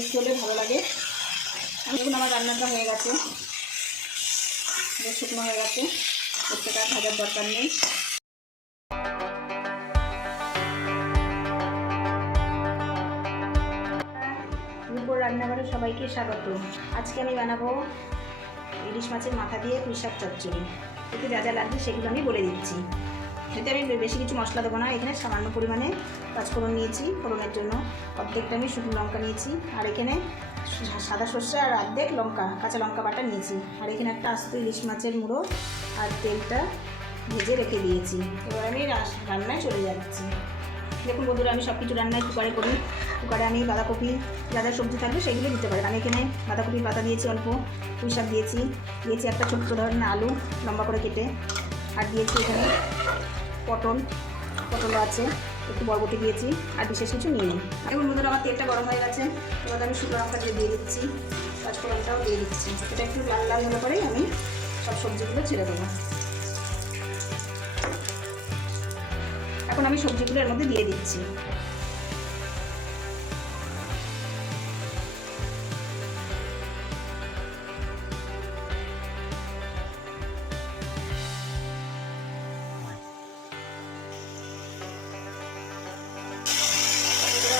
মিষ্টি হলে ভালো লাগে। দেখুন আমার রান্নাটা হয়ে গেছে, বেশ শুকনো হয়ে গেছে, প্রত্যেকটা ভাজার দরকার নেই। রূপোর রান্নাঘরে সবাইকে স্বাগত। আজকে আমি বানাবো ইলিশ মাছের মাথা দিয়ে পুঁই শাক চচ্চড়ি। এতে যা যা লাগবে সেগুলো আমি বলে দিচ্ছি। এতে আমি বেশি কিছু মশলা দেবো না। এখানে সামান্য পরিমাণে পাঁচফোড়ন নিয়েছি, ফোড়নের জন্য অর্ধেকটা আমি শুকনো লঙ্কা নিয়েছি, আর এখানে সাদা সর্ষে আর অর্ধেক লঙ্কা কাঁচা লঙ্কা বাটা নিয়েছি, আর এখানে একটা আস্ত ইলিশ মাছের মুড়ো আর তেলটা ভেজে রেখে দিয়েছি। এবার আমি রান্নায় চলে যাচ্ছি। দেখুন বন্ধুরা, আমি সব কিছু রান্নায় কুকারে করি। কুকারে আমি বাঁধাকপি যা যা সবজি থাকবে সেগুলো দিতে পারি। আমি এখানে বাঁধাকপির পাতা দিয়েছি, অল্প পুঁই শাক দিয়েছি একটা ছোট্ট ধরনের আলু লম্বা করে কেটে, আর দিয়েছি এখানে পটল আছে, একটু বরবটি দিয়েছি, আর বিশেষ কিছু নিয়ে নিই। এখন বন্ধুরা আমার তেলটা গরম হয়ে গেছে। এবার আমি শুকনো লঙ্কা দিয়ে দিচ্ছি, পাঁচফোড়নটাও দিয়ে দিচ্ছি। এটা একটু লাল লাল হলে পরেই আমি সব সবজিগুলো ছেড়ে দেবো। এখন আমি সবজিগুলো এর মধ্যে দিয়ে দিচ্ছি।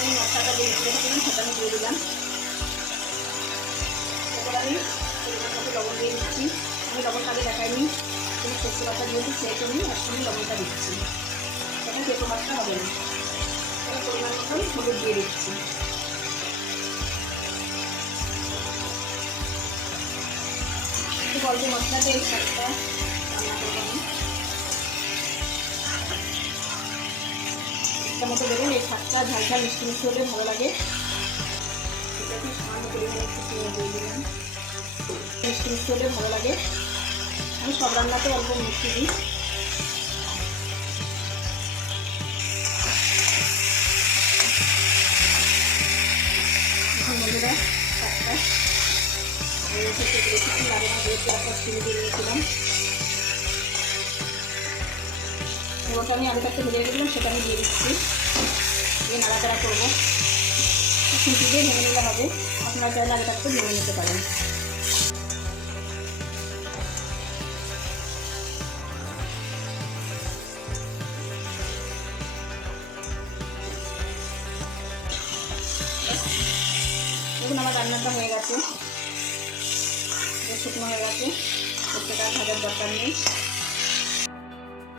আমি মশলাটা দিয়ে দিলাম, সেটা আমি দিয়ে দিলাম। এবার আমি লবণ দিয়ে দিচ্ছি। আমি লবণটা আগে দেখাইনি, তুমি সরষে বাটা দিয়েছি, সেটা আমি একসঙ্গে লবণটা দিচ্ছি। এখন তেতো মাছটা হবে না। এবার পরিমাণ মতন হলুদ দিয়ে দিচ্ছি। একটু অল্প মশলাতে এই শাকটা রান্না করবো আমি। একটা মতো দেবেন, এই শাকটা ঝাল ঝাল মিষ্টি মিষ্টি হলে ভালো লাগে। এটা একটু সামান্য পরিমাণে একটু চিনি দিয়ে দিলাম, মিষ্টি মিষ্টি হলে ভালো লাগে। আমি সব রান্নাতে অল্প মিষ্টি দিই। এখন বন্ধুরা শাকটা রেখেছি, লাগে না যেহেতু একটা চিনি দিয়ে দিয়েছিলাম। পুরোটা আমি আগে থাকতে ভেজে রেখেছিলাম, সেটা আমি দিয়ে দিচ্ছি। দিয়ে নাড়াচাড়া করবো। খুঁটি দিয়ে ভেঙে নিলে হবে, আপনারা চাইলে আগে থাকতে ভেঙে নিতে পারেন। দেখুন আমার রান্নাটা হয়ে গেছে, বেশ শুকনো হয়ে গেছে, প্রত্যেকটা ভাজার দরকার নেই।